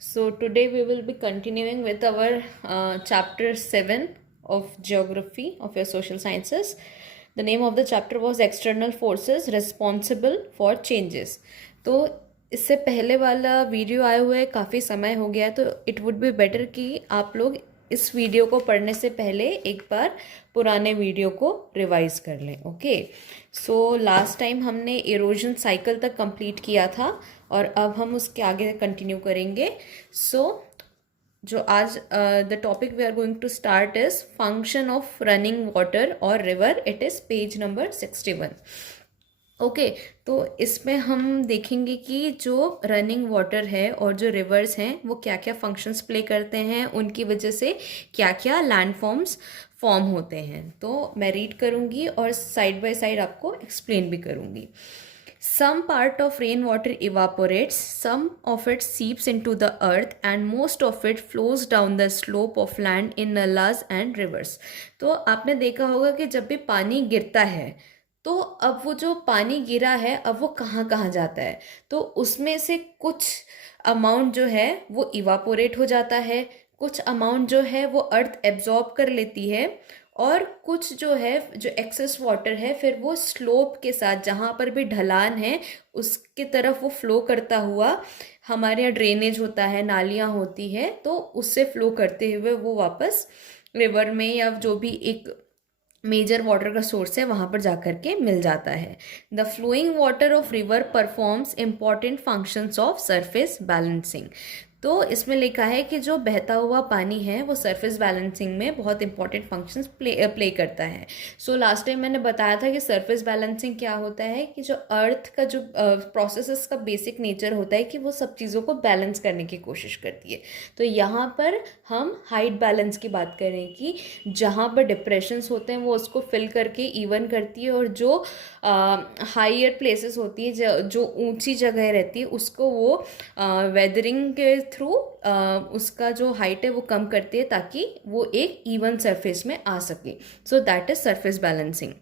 So today we will be continuing with our chapter 7 of geography of your social sciences. The name of the chapter was external forces responsible for changes. तो इससे पहले वाला video आए हुए काफ़ी समय हो गया, तो इट वुड बी बेटर कि आप लोग इस वीडियो को पढ़ने से पहले एक बार पुराने वीडियो को रिवाइज कर लें. ओके, सो लास्ट टाइम हमने इरोजन साइकिल तक कंप्लीट किया था और अब हम उसके आगे कंटिन्यू करेंगे. सो जो आज the topic we are going to start is function of running water और river. It is page number 61. Okay, तो इसमें हम देखेंगे कि जो रनिंग वाटर है और जो रिवर्स हैं वो क्या क्या फंक्शंस प्ले करते हैं, उनकी वजह से क्या क्या लैंडफॉर्म्स फॉर्म होते हैं. तो मैं रीड करूँगी और साइड बाय साइड आपको एक्सप्लेन भी करूँगी. Some part of rainwater evaporates, some of it seeps into the earth, and most of it flows down the slope of land in nalas and rivers. तो आपने देखा होगा कि जब भी पानी गिरता है तो अब वो जो पानी गिरा है अब वो कहाँ कहाँ जाता है, तो उसमें से कुछ अमाउंट जो है वो इवापोरेट हो जाता है, कुछ अमाउंट जो है वो अर्थ एब्जॉर्ब कर लेती है, और कुछ जो है जो एक्सेस वाटर है फिर वो स्लोप के साथ जहाँ पर भी ढलान है उसके तरफ वो फ्लो करता हुआ, हमारे यहाँ ड्रेनेज होता है, नालियाँ होती है, तो उससे फ्लो करते हुए वो वापस रिवर में या जो भी एक मेजर वाटर का सोर्स है वहाँ पर जाकर के मिल जाता है. The flowing water of river performs important functions of surface balancing. तो इसमें लिखा है कि जो बहता हुआ पानी है वो सरफेस बैलेंसिंग में बहुत इंपॉर्टेंट फंक्शंस प्ले करता है. सो लास्ट टाइम मैंने बताया था कि सरफेस बैलेंसिंग क्या होता है, कि जो अर्थ का जो प्रोसेसेस का बेसिक नेचर होता है कि वो सब चीज़ों को बैलेंस करने की कोशिश करती है. तो यहाँ पर हम हाइट बैलेंस की बात करें कि जहाँ पर डिप्रेशंस होते हैं वो उसको फिल करके इवन करती है, और जो हाइयर प्लेसेस होती है, जो ऊंची जगह रहती है, उसको वो वेदरिंग के थ्रू उसका जो हाइट है वो कम करती है ताकि वो एक इवन सरफेस में आ सके. So that is surface balancing.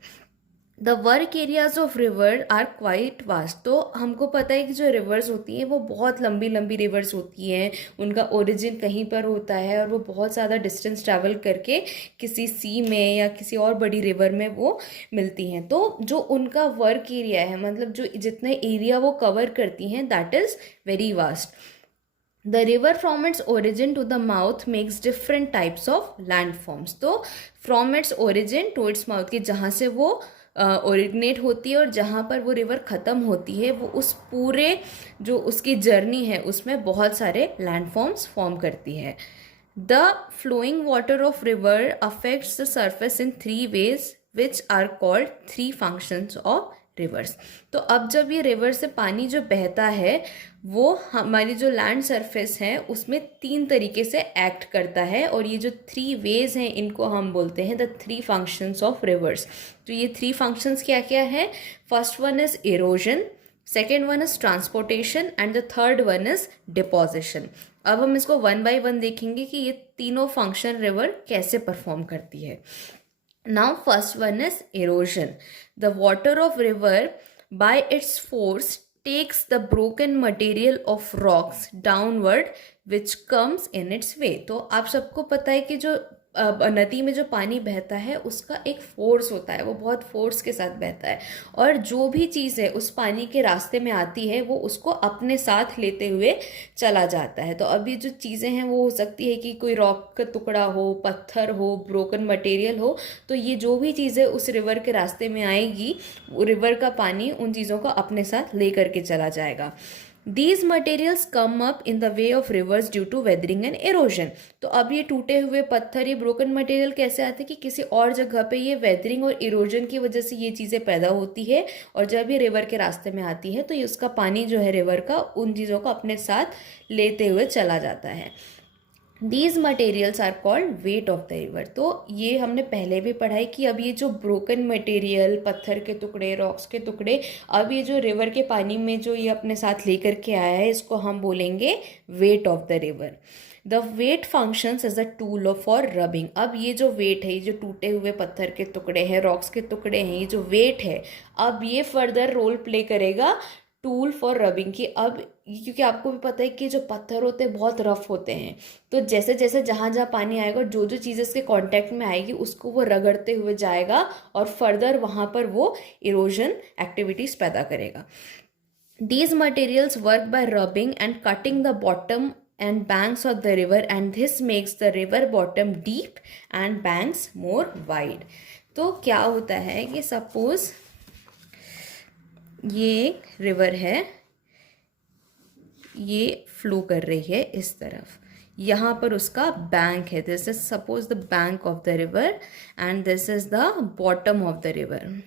The work areas of river are quite vast. तो हमको पता है कि जो रिवर्स होती हैं वो बहुत लंबी लंबी रिवर्स होती हैं, उनका ओरिजिन कहीं पर होता है और वो बहुत ज़्यादा डिस्टेंस ट्रैवल करके किसी सी में या किसी और बड़ी रिवर में वो मिलती हैं. तो जो उनका वर्क एरिया है, मतलब जो जितने एरिया वो कवर करती हैं, that is very vast. The river from its origin to the mouth makes different types of landforms. तो from its origin to its mouth, कि जहाँ से वो ओरिजिनेट होती है और जहाँ पर वो रिवर ख़त्म होती है, वो उस पूरे जो उसकी जर्नी है उसमें बहुत सारे लैंडफॉर्म्स फॉर्म करती है. The flowing water of river affects the surface in 3 ways which are called 3 functions of rivers. तो अब जब ये रिवर से पानी जो बहता है वो हमारी जो लैंड सरफेस है उसमें 3 तरीके से एक्ट करता है, और ये जो 3 वेज हैं इनको हम बोलते हैं द 3 functions ऑफ रिवर्स. तो ये 3 functions क्या क्या है? First one is erosion, second one is transportation and the third one is deposition. अब हम इसको 1 by 1 देखेंगे कि ये तीनों फंक्शन रिवर कैसे परफॉर्म करती है. Now first one is erosion. The water of river by its force takes the broken material of rocks downward which comes in its way. तो आप सबको पता है कि जो नदी में जो पानी बहता है उसका एक फोर्स होता है, वो बहुत फोर्स के साथ बहता है, और जो भी चीज़ है उस पानी के रास्ते में आती है वो उसको अपने साथ लेते हुए चला जाता है. तो अभी जो चीज़ें हैं वो हो सकती है कि कोई रॉक का टुकड़ा हो, पत्थर हो, ब्रोकन मटेरियल हो, तो ये जो भी चीज़ें उस रिवर के रास्ते में आएगी, रिवर का पानी उन चीज़ों को अपने साथ ले करके चला जाएगा. These materials come up in the way of rivers due to weathering and erosion. तो अब ये टूटे हुए पत्थर, ये ब्रोकन मटेरियल कैसे आते हैं कि किसी और जगह पे ये वेदरिंग और इरोजन की वजह से ये चीज़ें पैदा होती है, और जब ये रिवर के रास्ते में आती है तो ये उसका पानी जो है रिवर का उन चीज़ों को अपने साथ लेते हुए चला जाता है. These materials are called weight of the river. तो ये हमने पहले भी पढ़ा है कि अब ये जो ब्रोकन मटेरियल, पत्थर के टुकड़े, रॉक्स के टुकड़े, अब ये जो रिवर के पानी में जो ये अपने साथ लेकर के आया है इसको हम बोलेंगे weight of the river. The weight functions as a tool for rubbing. अब ये जो वेट है, ये जो टूटे हुए पत्थर के टुकड़े हैं, रॉक्स के टुकड़े हैं, ये जो वेट है अब ये फर्दर रोल प्ले करेगा टूल फॉर रबिंग की अब, क्योंकि आपको भी पता है कि जो पत्थर होते हैं बहुत रफ होते हैं, तो जैसे जैसे जहाँ जहाँ पानी आएगा, जो जो चीज़ इसके कांटेक्ट में आएगी उसको वो रगड़ते हुए जाएगा और फर्दर वहाँ पर वो इरोजन एक्टिविटीज़ पैदा करेगा. These materials work by rubbing and cutting the bottom and banks of the river, and this makes the river bottom deep and banks more wide. तो क्या होता है कि सपोज ये रिवर है, ये फ्लो कर रही है इस तरफ, यहाँ पर उसका बैंक है, this is suppose the bank of the river and this is the bottom of the river.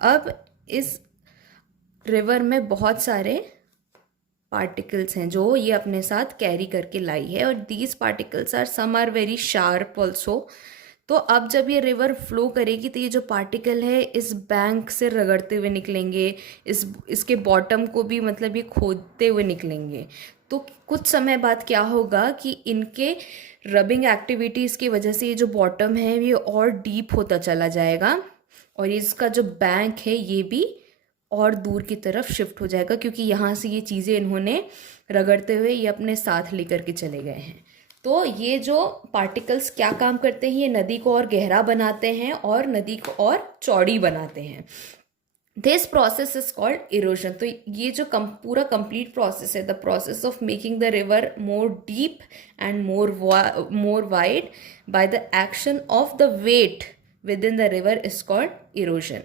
अब इस रिवर में बहुत सारे पार्टिकल्स हैं जो ये अपने साथ कैरी करके लाई है, और these particles are some are very sharp also. तो अब जब ये रिवर फ्लो करेगी तो ये जो पार्टिकल है इस बैंक से रगड़ते हुए निकलेंगे, इसके बॉटम को भी मतलब ये खोदते हुए निकलेंगे. तो कुछ समय बाद क्या होगा कि इनके रबिंग एक्टिविटीज़ की वजह से ये जो बॉटम है ये और डीप होता चला जाएगा, और इसका जो बैंक है ये भी और दूर की तरफ शिफ्ट हो जाएगा, क्योंकि यहाँ से ये चीज़ें इन्होंने रगड़ते हुए ये अपने साथ लेकर के चले गए हैं. तो ये जो पार्टिकल्स क्या काम करते हैं, ये नदी को और गहरा बनाते हैं और नदी को और चौड़ी बनाते हैं. This process is called erosion. तो ये जो पूरा कंप्लीट प्रोसेस है, the process of making the river more deep and more wide by the action of the weight within the river is called erosion.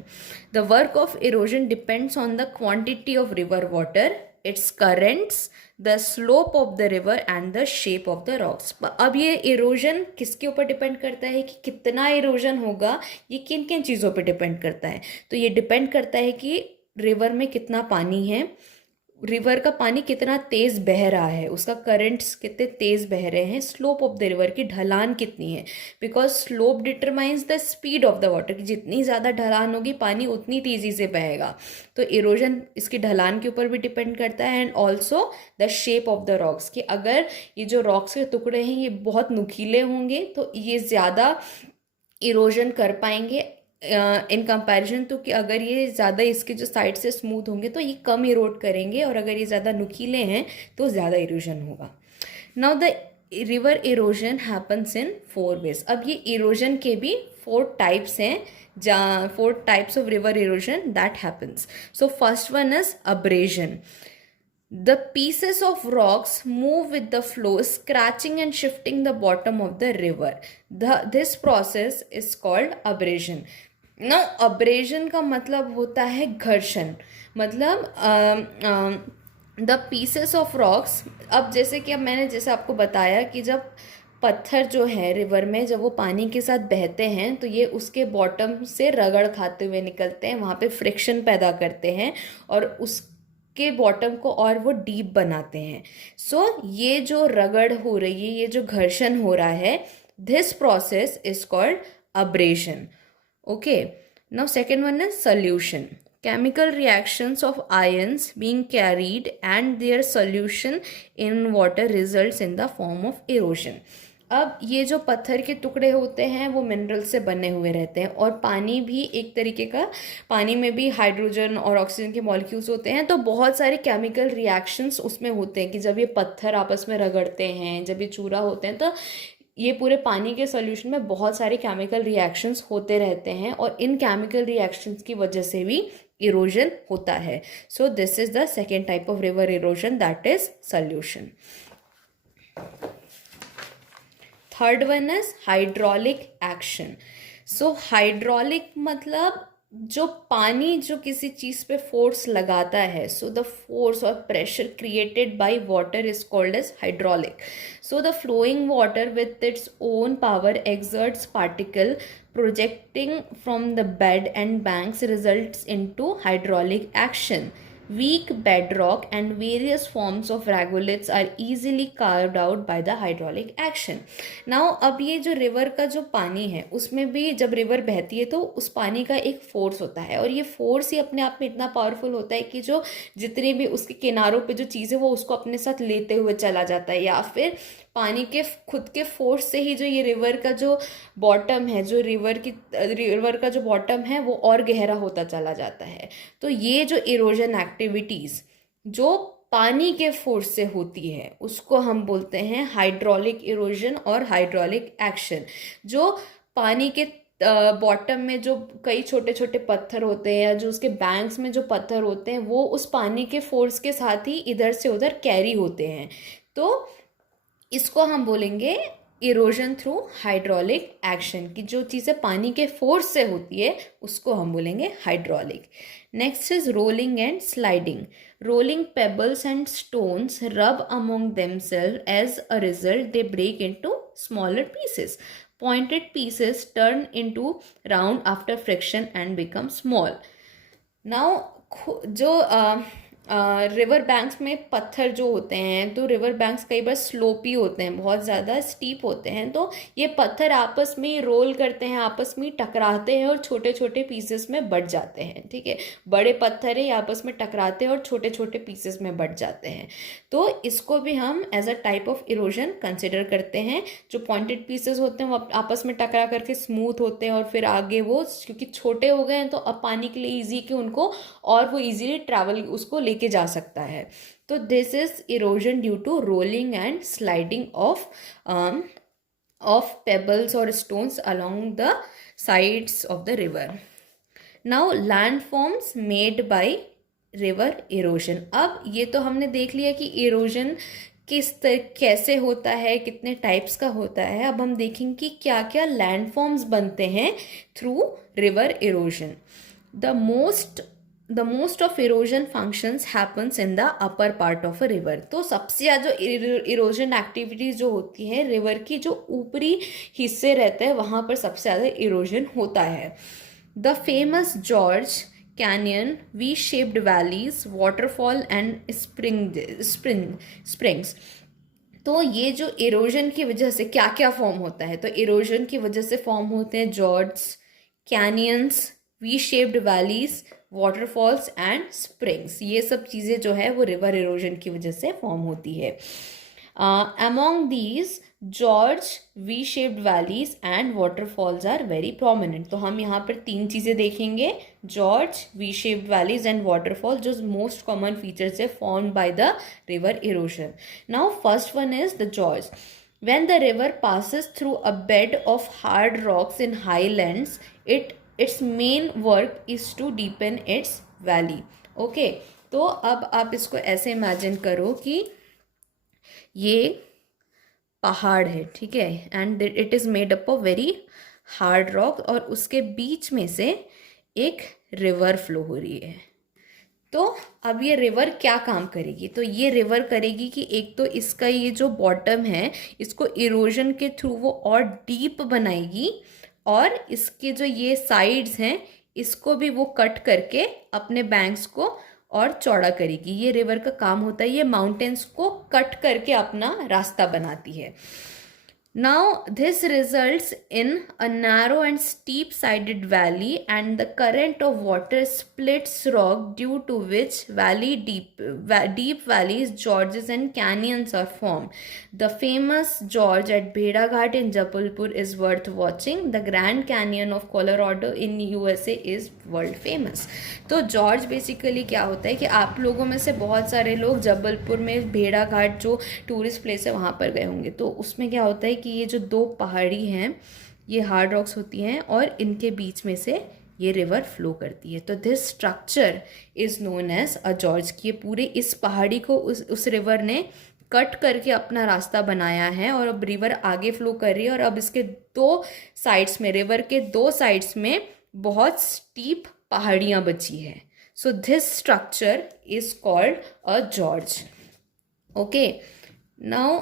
The work of erosion depends on the quantity of river water, its currents, the slope of the river and the shape of the rocks. अब ये erosion किसके ऊपर depend करता है कि कितना erosion होगा, ये किन किन चीज़ों पे डिपेंड करता है. तो ये डिपेंड करता है कि रिवर में कितना पानी है, रिवर का पानी कितना तेज़ बह रहा है, उसका करंट्स कितने तेज़ बह रहे हैं, स्लोप ऑफ द रिवर की ढलान कितनी है, because slope determines the speed of the water, कि जितनी ज़्यादा ढलान होगी पानी उतनी तेज़ी से बहेगा. तो इरोजन इसकी ढलान के ऊपर भी डिपेंड करता है, and also the shape of the rocks, कि अगर ये जो रॉक्स के टुकड़े हैं ये बहुत नुकीले होंगे तो ये ज़्यादा इरोजन कर पाएंगे इन कंपैरिजन तो, कि अगर ये ज़्यादा इसके जो साइड से स्मूथ होंगे तो ये कम इरोड करेंगे, और अगर ये ज़्यादा नुकीले हैं तो ज़्यादा इरोजन होगा. Now the river erosion happens in 4 ways. अब ये इरोजन के भी 4 टाइप्स हैं, 4 types of river erosion that happens. So first one is abrasion. The pieces of rocks move with the flow, scratching and shifting the bottom of the river. This process is called abrasion. Now, abrasion का मतलब होता है घर्षण. मतलब the pieces of rocks, अब जैसे कि अब मैंने जैसे आपको बताया कि जब पत्थर जो है रिवर में जब वो पानी के साथ बहते हैं तो ये उसके बॉटम से रगड़ खाते हुए निकलते हैं, वहाँ पे फ्रिक्शन पैदा करते हैं और उसके बॉटम को और वो डीप बनाते हैं. सो ये जो रगड़ हो रही है, ये जो घर्षण हो रहा है, this process is called abrasion. Okay, now second one is solution. Chemical reactions of ions being carried and their solution in water results in the form of erosion. अब ये जो पत्थर के टुकड़े होते हैं वो मिनरल से बने हुए रहते हैं और पानी भी एक तरीके का, पानी में भी हाइड्रोजन और ऑक्सीजन के मॉलिक्यूल्स होते हैं. तो बहुत सारे केमिकल रिएक्शंस उसमें होते हैं कि जब ये पत्थर आपस में रगड़ते हैं, जब ये चूरा होते हैं, तो ये पूरे पानी के सॉल्यूशन में बहुत सारे केमिकल रिएक्शंस होते रहते हैं और इन केमिकल रिएक्शंस की वजह से भी इरोजन होता है. So this is the second type of river erosion, that is solution. Third one is hydraulic action. So hydraulic मतलब जो पानी जो किसी चीज़ पे फोर्स लगाता है, सो द फोर्स और pressure created by water is called as hydraulic. So the flowing water with its own power exerts particle projecting from the bed and banks results into hydraulic action. Weak bedrock and various forms of regoliths are easily carved out by the hydraulic action. Now अब ये जो river का जो पानी है उसमें भी जब रिवर बहती है तो उस पानी का एक फोर्स होता है और ये फोर्स ही अपने आप में इतना पावरफुल होता है कि जो जितने भी उसके किनारों पे जो चीज़ है वो उसको अपने साथ लेते हुए चला जाता है या फिर पानी के खुद के फोर्स से ही जो ये रिवर का जो बॉटम है, जो रिवर का जो बॉटम है वो और गहरा होता चला जाता है। तो ये जो इरोजन एक्टिविटीज जो पानी के फोर्स से होती है उसको हम बोलते हैं हाइड्रोलिक इरोजन और हाइड्रोलिक एक्शन। जो पानी के बॉटम में जो कई छोटे छोटे पत्थर होते हैं या जो उसके बैंक्स में जो पत्थर होते हैं वो उस पानी के फोर्स के साथ ही इधर से उधर कैरी होते हैं। तो इसको हम बोलेंगे इरोजन थ्रू हाइड्रोलिक एक्शन, की जो चीज़ें पानी के फोर्स से होती है उसको हम बोलेंगे hydraulic. Next is rolling and sliding. Rolling pebbles and stones rub among themselves, as a result they break into smaller pieces. Pointed pieces turn into round after friction and become small. Now जो river banks में पत्थर जो होते हैं, तो river banks कई बार sloppy होते हैं, बहुत ज़्यादा स्टीप होते हैं, तो ये पत्थर आपस में रोल करते हैं, आपस में टकराते हैं और छोटे छोटे पीसेस में बट जाते हैं। ठीक है, बड़े पत्थर है आपस में टकराते हैं और छोटे छोटे पीसेस में बट जाते हैं। तो इसको भी हम as a type of erosion consider करते हैं। जो पॉइंटेड पीसेस होते हैं वो आपस में टकरा करके स्मूथ होते हैं और फिर आगे वो क्योंकि छोटे हो गए हैं तो अब पानी के लिए ईजी कि उनको और वो ईजीली ट्रैवल उसको लेके जा सकता है। तो this is erosion due to rolling and sliding of pebbles और stones along the sides of the river. Now landforms made by river erosion. अब ये तो हमने देख लिया कि इरोजन कैसे होता है, कितने टाइप्स का होता है। अब हम देखेंगे कि क्या क्या लैंडफॉर्म्स बनते हैं through river erosion. The most of erosion functions happens in the upper part of a river. तो सबसे ज़्यादा जो इरोजन एक्टिविटीज जो होती है रिवर की जो ऊपरी हिस्से रहते हैं वहाँ पर सबसे ज़्यादा इरोजन होता है। The famous George canyon, we shaped valleys, waterfall and springs. तो ये जो इरोजन की वजह से क्या क्या फॉर्म होता है, तो इरोजन की वजह से फॉर्म होते हैं George, canyons, we shaped valleys, waterfalls and springs. ये सब चीज़ें जो है वो रिवर इरोजन की वजह से फॉर्म होती है। Among these gorge, V shaped valleys and waterfalls are very prominent. तो हम यहाँ पर तीन चीज़ें देखेंगे, gorge, V shaped valleys and waterfall, जो मोस्ट कॉमन फीचर्स है form by the river erosion. Now first one is the gorge. When the river passes through a bed of hard rocks in highlands, its main work is to deepen its valley. Okay, तो अब आप इसको ऐसे imagine करो कि ये पहाड़ है, ठीक है, and it is made up of very hard rock और उसके बीच में से एक रिवर फ्लो हो रही है। तो अब ये रिवर क्या काम करेगी, तो ये रिवर करेगी कि एक तो इसका ये जो बॉटम है इसको इरोजन के थ्रू वो और डीप बनाएगी और इसके जो ये साइड्स हैं इसको भी वो कट करके अपने बैंक्स को और चौड़ा करेगी। ये रिवर का काम होता है, ये माउंटेन्स को कट करके अपना रास्ता बनाती है। Now this results in a narrow and steep sided valley and the current of water splits rock, due to which deep valleys, gorges and canyons are formed. The famous gorge at Bheda Ghat in Jabalpur is worth watching. The Grand Canyon of Colorado in USA is world famous. तो George basically क्या होता है कि आप लोगों में से बहुत सारे लोग जबलपुर में भेड़ा घाट जो टूरिस्ट प्लेस है वहाँ पर गए होंगे। तो उसमें क्या होता है कि ये जो दो पहाड़ी हैं ये हार्ड रॉक्स होती हैं और इनके बीच में से ये रिवर फ्लो करती है। तो this structure is known as a gorge. की पूरे इस पहाड़ी को उस रिवर ने कट करके अपना रास्ता बनाया है और अब रिवर आगे फ्लो कर रही है और अब इसके दो साइड्स में, रिवर के दो साइड्स में बहुत स्टीप पहाड़ियाँ बची है। So this structure is called a George. Okay, now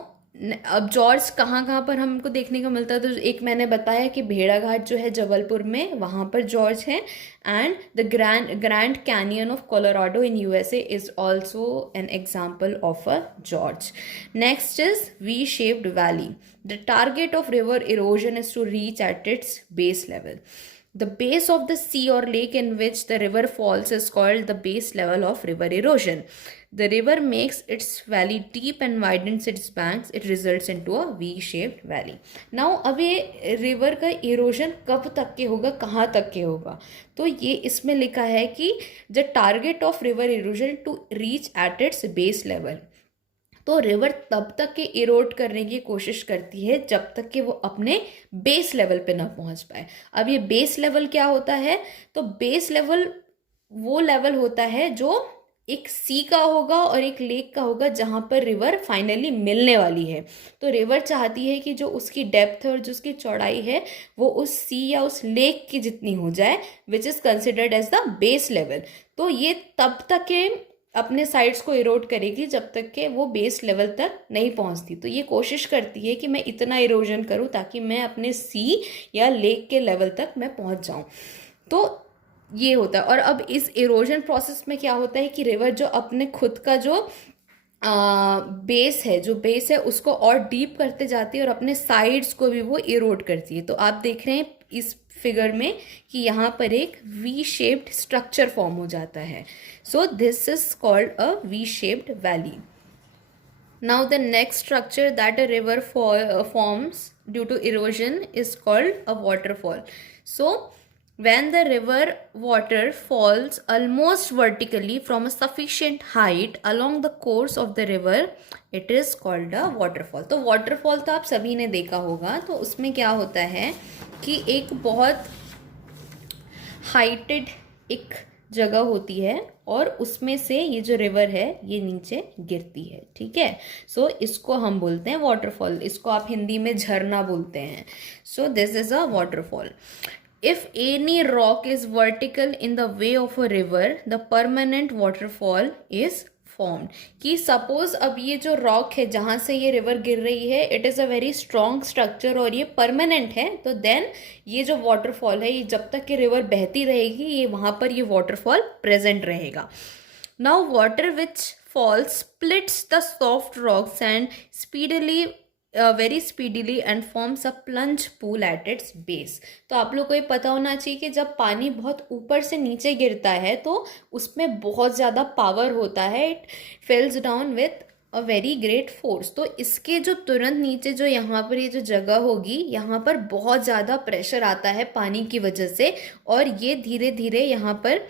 अब जॉर्ज कहाँ कहाँ पर हमको देखने को मिलता है, तो एक मैंने बताया कि भेड़ा घाट जो है जबलपुर में वहाँ पर जॉर्ज है, and the Grand Canyon of Colorado in USA is also an example of a gorge. Next is V shaped valley. The target of river erosion is to reach at its base level. The base of the sea or lake in which the river falls is called the base level of river erosion. The river makes its valley deep and widens its banks. It results into a V-shaped valley. Now अब ये river का erosion कब तक के होगा, कहाँ तक के होगा, तो ये इसमें लिखा है कि the target of river erosion to reach at its base level. तो रिवर तब तक के इरोड करने की कोशिश करती है जब तक कि वो अपने बेस लेवल पे ना पहुंच पाए. अब ये बेस लेवल क्या होता है, तो बेस लेवल वो लेवल होता है जो एक सी का होगा और एक लेक का होगा जहां पर रिवर फाइनली मिलने वाली है. तो रिवर चाहती है कि जो उसकी डेप्थ और जो उसकी चौड़ाई है वो उस सी या उस लेक की जितनी हो जाए, which is considered as the base level. तो ये तब तक के अपने साइड्स को इरोड करेगी जब तक के वो बेस लेवल तक नहीं पहुंचती. तो ये कोशिश करती है कि मैं इतना इरोजन करूं ताकि मैं अपने सी या लेक के लेवल तक मैं पहुंच जाऊं. तो ये होता है. और अब इस इरोजन प्रोसेस में क्या होता है कि रिवर जो अपने खुद का जो बेस है उसको और डीप करते जाती है और अपने साइड्स को भी वो इरोड करती है. तो आप देख रहे हैं इस फिगर में कि यहाँ पर एक वी शेप्ड स्ट्रक्चर फॉर्म हो जाता है. So this is called a V shaped valley. Now the next structure that a river forms due to erosion is called a waterfall. So when the river water falls almost vertically from a sufficient height along the course of the river, it is called a waterfall. तो waterfall तो आप सभी ने देखा होगा. तो उसमें क्या होता है कि एक बहुत हाइटेड एक जगह होती है और उसमें से ये जो रिवर है ये नीचे गिरती है. ठीक है. सो इसको हम बोलते हैं वाटरफॉल. इसको आप हिंदी में झरना बोलते हैं. सो this is a waterfall. If any rock is vertical in the way of a river, the permanent waterfall is formed. कि सपोज अब ये जो रॉक है जहाँ से ये रिवर गिर रही है, it is a very strong structure और ये परमानेंट है. तो देन ये जो वाटरफॉल है, ये जब तक कि रिवर बहती रहेगी ये वहाँ पर ये वाटरफॉल प्रेजेंट रहेगा. Now water which falls splits the soft rocks and speedily very speedily and forms a plunge pool at its base. तो आप लोग को ये पता होना चाहिए कि जब पानी बहुत ऊपर से नीचे गिरता है तो उसमें बहुत ज़्यादा पावर होता है. It fails down with a very great force. तो इसके जो तुरंत नीचे जो यहाँ पर ये जो जगह होगी, यहाँ पर बहुत ज़्यादा प्रेशर आता है पानी की वजह से और ये धीरे धीरे यहाँ पर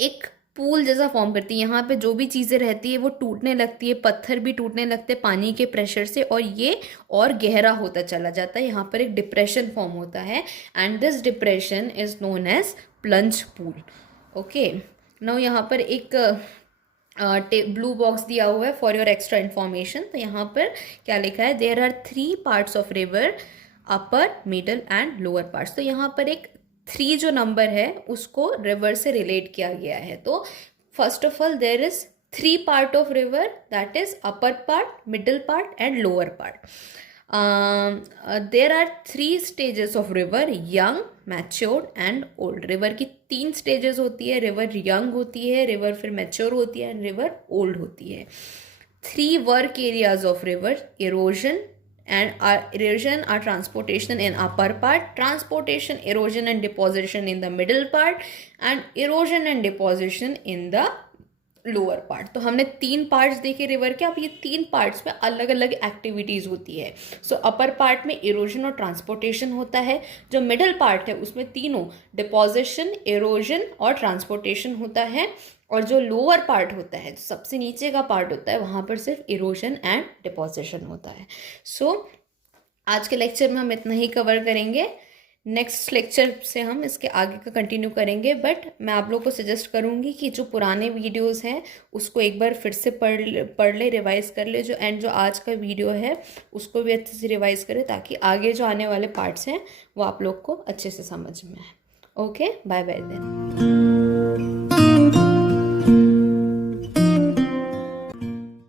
एक पूल जैसा फॉर्म करती है. यहाँ पे जो भी चीज़ें रहती है वो टूटने लगती है, पत्थर भी टूटने लगते हैं पानी के प्रेशर से और ये और गहरा होता चला जाता है. यहाँ पर एक डिप्रेशन फॉर्म होता है and this depression is known as plunge pool. Okay. Now यहाँ पर एक ब्लू बॉक्स दिया हुआ है फॉर योर एक्स्ट्रा इन्फॉर्मेशन. तो यहाँ पर क्या लिखा है, there are 3 parts of river, upper, middle and lower parts. तो यहाँ पर एक 3 जो नंबर है उसको रिवर से रिलेट किया गया है. तो first of all there is 3 part of river, that is upper part, middle part and lower part. There are 3 stages of river, young, matured and old. River की 3 स्टेजेस होती है. रिवर यंग होती है, river फिर mature होती है and river old होती है. 3 work areas of river, erosion and erosion are transportation in upper part, transportation, erosion and deposition in the middle part and erosion and deposition in the lower part. तो हमने 3 parts देखे river के. अब ये 3 parts में अलग अलग activities होती है. सो अपर पार्ट में इरोजन और ट्रांसपोर्टेशन होता है. जो मिडल पार्ट है उसमें तीनों डिपोजिशन, इरोजन और ट्रांसपोर्टेशन होता है. और जो लोअर पार्ट होता है, सबसे नीचे का पार्ट होता है, वहाँ पर सिर्फ इरोजन एंड डिपोजिशन होता है. सो आज के लेक्चर में हम इतना ही कवर करेंगे. नेक्स्ट लेक्चर से हम इसके आगे का कंटिन्यू करेंगे. बट मैं आप लोग को सजेस्ट करूँगी कि जो पुराने वीडियोस हैं उसको एक बार फिर से पढ़ ले, रिवाइज़ कर ले. जो आज का वीडियो है उसको भी अच्छे से रिवाइज़ करें ताकि आगे जो आने वाले पार्ट्स हैं वो आप लोग को अच्छे से समझ में आए. Okay, bye bye then.